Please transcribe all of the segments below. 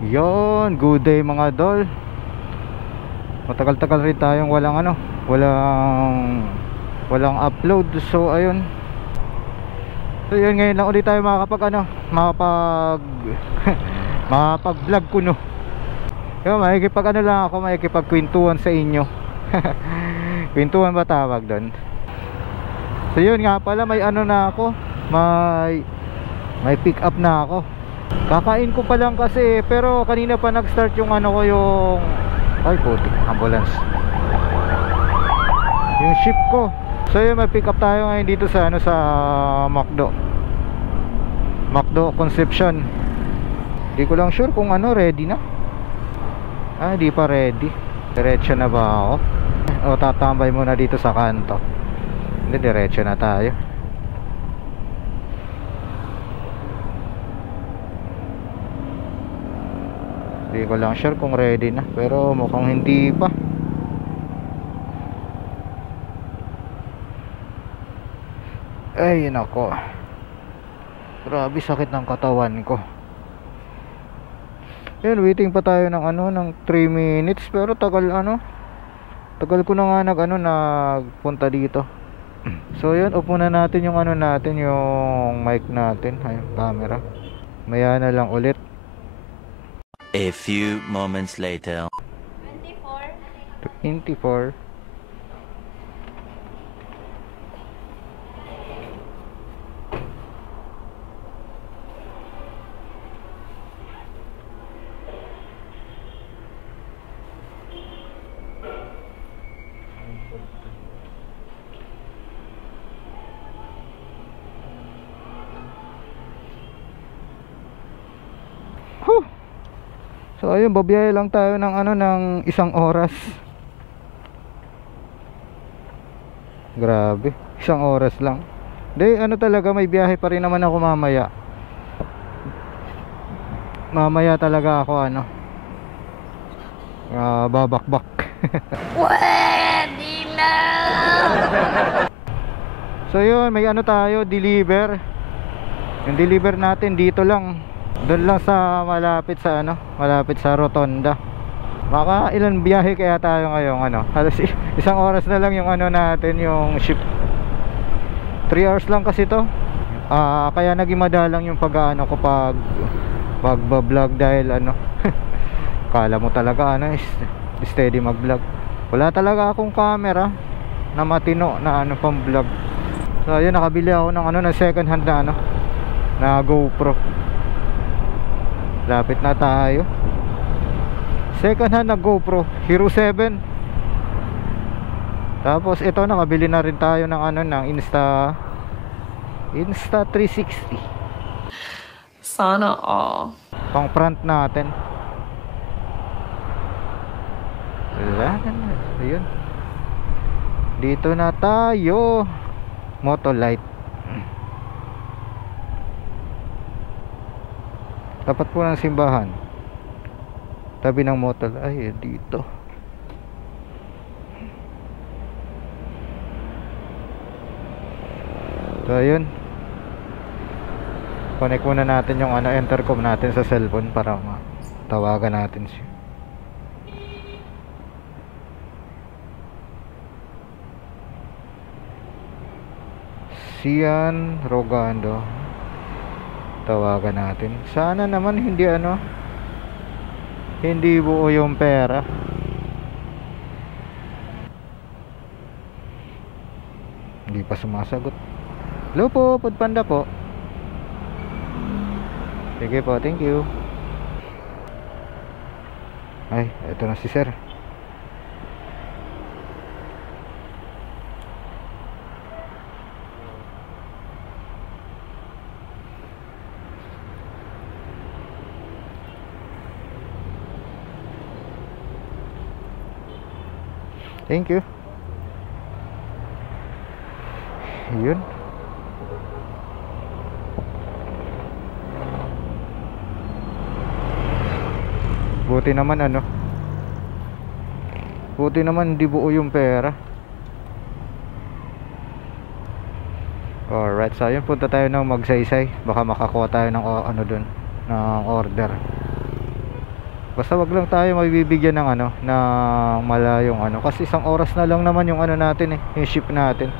Yon, good day mga dol. Matagal-tagal rin tayong walang upload. So ayun. So yun, ngayon lang ulit tayo makapag vlog ko, no. Yun, makikipagkwentuhan sa inyo. Kwentuhan ba tawag doon? So yun nga pala, may ano na ako, may pick up na ako. Kakain ko pa lang kasi, pero kanina pa nag-start yung ano ko, yung ay putik, ambulance, yung ship ko. So yun, may pick up tayo ngayon dito sa sa McDo Conception. Hindi ko lang sure kung ready na. Di pa ready. Diretso na ba ako? O tatambay muna dito sa kanto? Hindi, diretso na tayo. Hindi ko lang sure kung ready na, pero mukhang hindi pa. Ay nako, grabe sakit ng katawan ko. Yan, waiting pa tayo ng ng 3 minutes, pero tagal ko na nga nagpunta dito. So yun, off muna natin yung yung mic natin, ay camera. Maya na lang ulit. A few moments later. 24. So ayun, babiyahe lang tayo ng ng 1 oras. Grabe, 1 oras lang. Hindi, talaga, may biyahe pa rin naman ako mamaya. Mamaya talaga ako babakbak. Pwede na! So yun, may tayo, deliver. Yung deliver natin dito lang, doon lang sa malapit sa Rotonda. Baka ilan biyahe kaya tayo ngayon, halos 1 oras na lang yung natin, yung ship. 3 hours lang kasi to. Kaya naging madalang yung ko pagba-vlog dahil kala mo talaga steady mag-vlog. Wala talaga akong camera na matino na pang vlog. So ayun, nakabili ako ng second hand na GoPro. Lapit na tayo. Second hand na GoPro Hero 7. Tapos ito, nakabili na rin tayo ng ng Insta 360. Sana all. Pang front natin. Wala na. Ayun. Dito na tayo. Motolite. Tapat po ng simbahan. Tabi ng motor. Ay, dito. So ayun, connect muna natin yung intercom natin sa cellphone para tawagan natin siya. Sian Rogando, tawagan natin. Sana naman hindi buo yung pera. Hindi pa sumasagot. Hello po, Podpanda po. Sige po, thank you. Ay, eto na si sir. Thank you. Yun. Buti naman hindi buo yung pera. Alright, so ayun, punta tayo ng Magsaysay. Baka makakuha tayo ng dun, ng order. Basta wag lang tayo mabibigyan ng ano, ng malayong ano, kasi isang oras na lang naman yung ano natin eh, yung ship natin.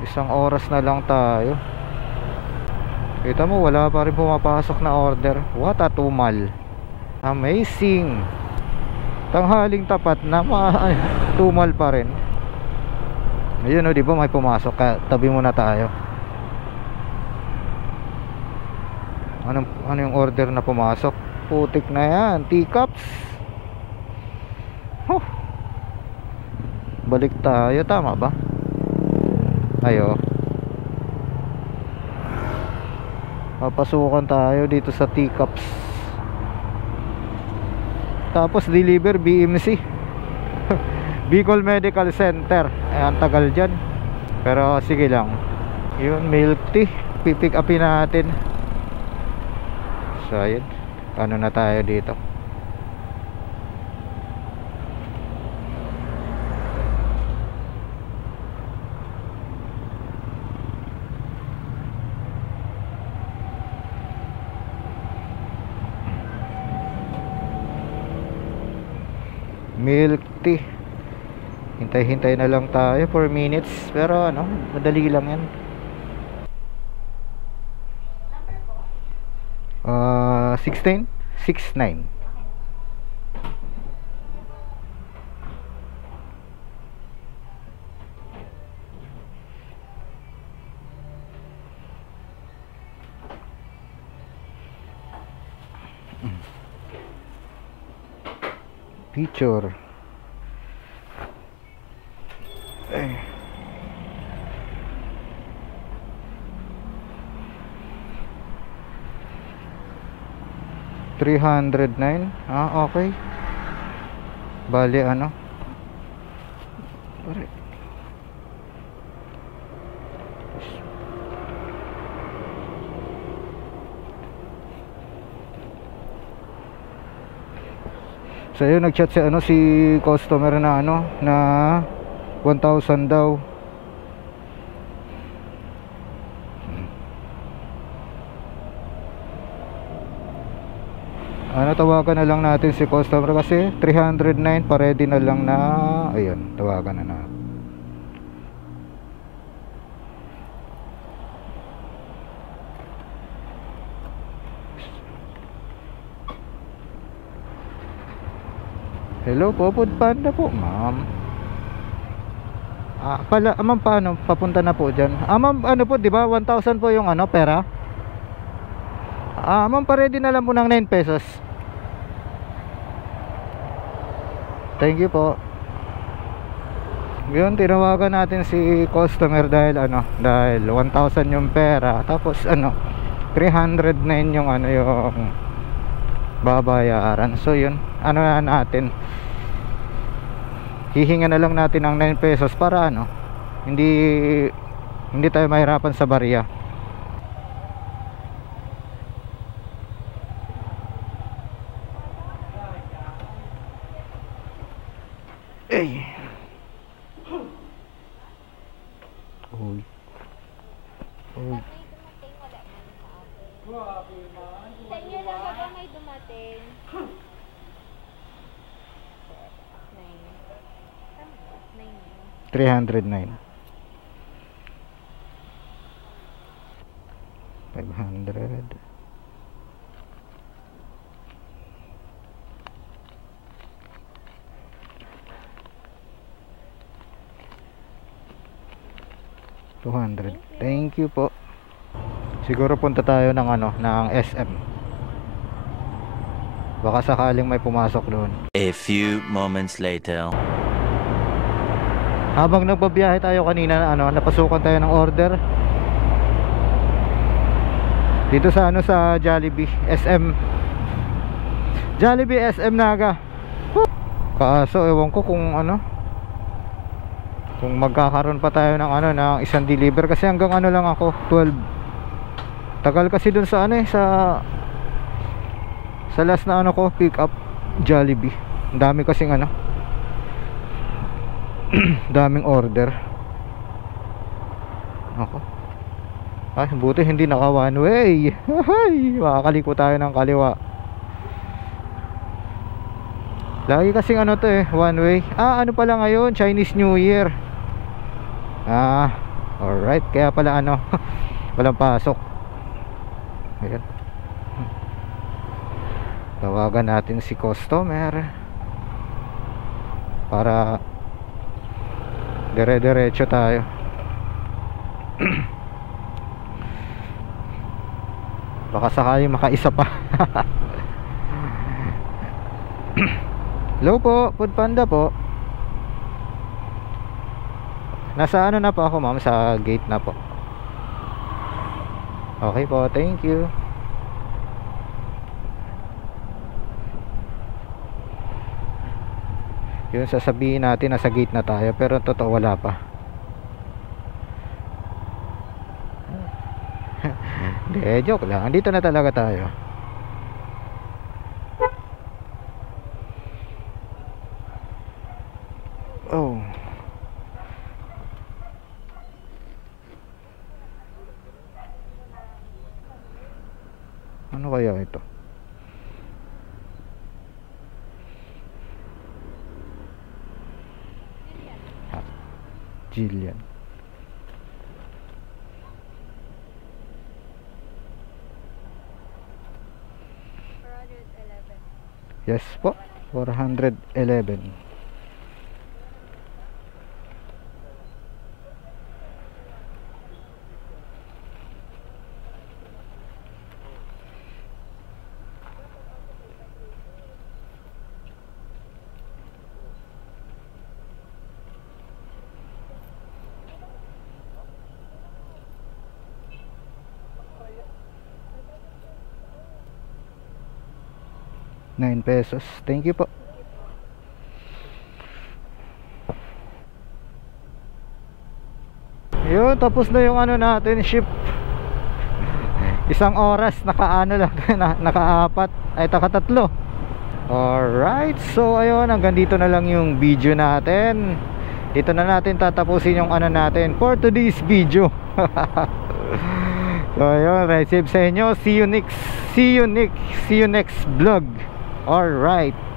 Isang oras na lang tayo. Kita mo, wala pa rin pumapasok na order. What a tumal. Amazing. Tanghaling tapat na tumal pa rin. Ayun o, di ba may pumasok. Tabi muna tayo. Ano yung order na pumasok? Putik na yan, teacups. Balik tayo, tama ba? Ayo. Papasukan tayo dito sa teacups. Tapos deliver BMC. Bicol Medical Center. Ang tagal dyan. Pero sige lang. Yun, milk tea. Pipick upin natin. So ayun, ano na tayo dito. Milk tea. Hintay-hintay na lang tayo 4 minutes. Pero ano, madali lang yan. 16 69. Picture. Eh. $309. Okay. Bali ano? So yun, nag-chat si ano, si customer na ano, na 1,000 daw. Ano, tawagan na lang natin si customer kasi 309 pa, ready na lang na, ayun, tawagan na natin. Hello po, Food Panda po, ma'am. Ma'am, paano? Papunta na po dyan. Ma'am, ano po, di ba? 1,000 po yung ano, pera. Ma'am, pa-ready na lang po ng 9 pesos. Thank you po. Yun, tinawagan natin si customer dahil ano, dahil 1,000 yung pera. Tapos ano, 309 yung ano, yung babayaran. So yun, ano na natin, hihinga na lang natin ng 9 pesos para ano, hindi tayo mahirapan sa barya. Ay. Uy. Uy. Sa inyo lang ba may dumating? 309. 500. $200. Thank you po. Siguro punta tayo ng ano, ng SM. Baka sakaling may pumasok doon. A few moments later. Habang nagbabiyahe tayo kanina, ano, napasukan tayo ng order dito sa ano, sa Jollibee SM. Jollibee SM Naga. Kaso ewan ko kung ano, kung magkakaroon pa tayo ng ano, ng isang deliver kasi hanggang ano lang ako, 12. Tagal kasi dun sa ano eh, sa last na ano ko, pick up Jollibee. Ang dami kasing ano, daming order. Ako, Ay, buti hindi naka one way. Ay, makakaliko tayo ng kaliwa. Lagi kasing ano to eh, one way. Ano pala ngayon, Chinese New Year. Alright, kaya pala ano walang pasok. Ayan. Tawagan natin si customer para dire-diretso tayo. Baka sakali makaisa pa. Hello po, Food Panda po. Nasa ano na po ako ma'am, sa gate na po. Okay po, thank you. Yun, sasabihin natin nasa gate na tayo, pero totoo wala pa. Hindi, joke lang. Andito na talaga tayo. Oh. Ano kaya ito? Jillian. Yes po, 411. ₱9. Thank you po. Yun, tapos na yung ano natin, ship. Isang oras, nakaano lang, nakaapat, ay nakatatlo. Alright, so ayun, hanggang dito na lang yung video natin. Dito na natin tatapusin yung ano natin for today's video. So ayun, ride safe sa inyo. See you next vlog. Alright.